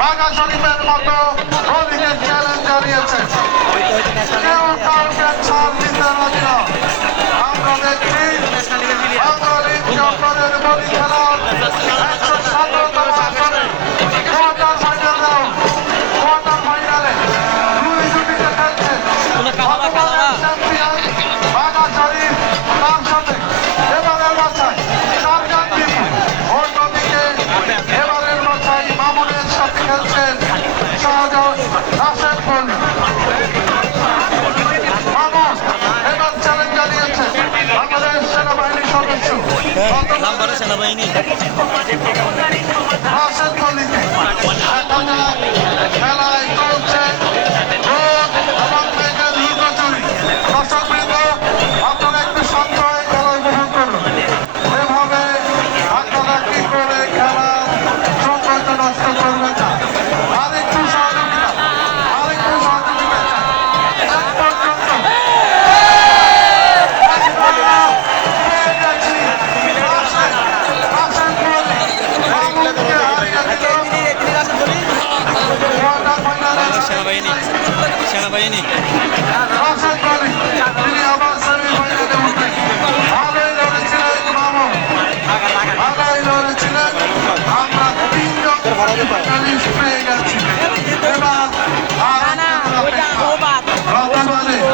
বাঘা শরীফের মতো অধিকের চ্যালেঞ্জ জানিয়েছে। কেউ কাউকে ছাড় দিতে রাজি না। আমরা দেখছি বাঙালি চক্করের বলি খেলা 117তম আসরে কোয়ার্টার ফাইনালে দুই জুটিতে খেলছে চ্যাম্পিয়ন বাঘা শরীফ, তার সাথে এবারের বাছাই শারজান বিপি। অন্যদিকে এবারের বাছাই মামুনের সাথে খেলছেন শাহজাহান রাশেদ বলি। মামুন এবার চ্যালেঞ্জ জানিয়েছে বাংলাদেশ সেনাবাহিনীর সদস্য সেনাবাহিনী রাশেদ বলিকে। খেলায় চলছে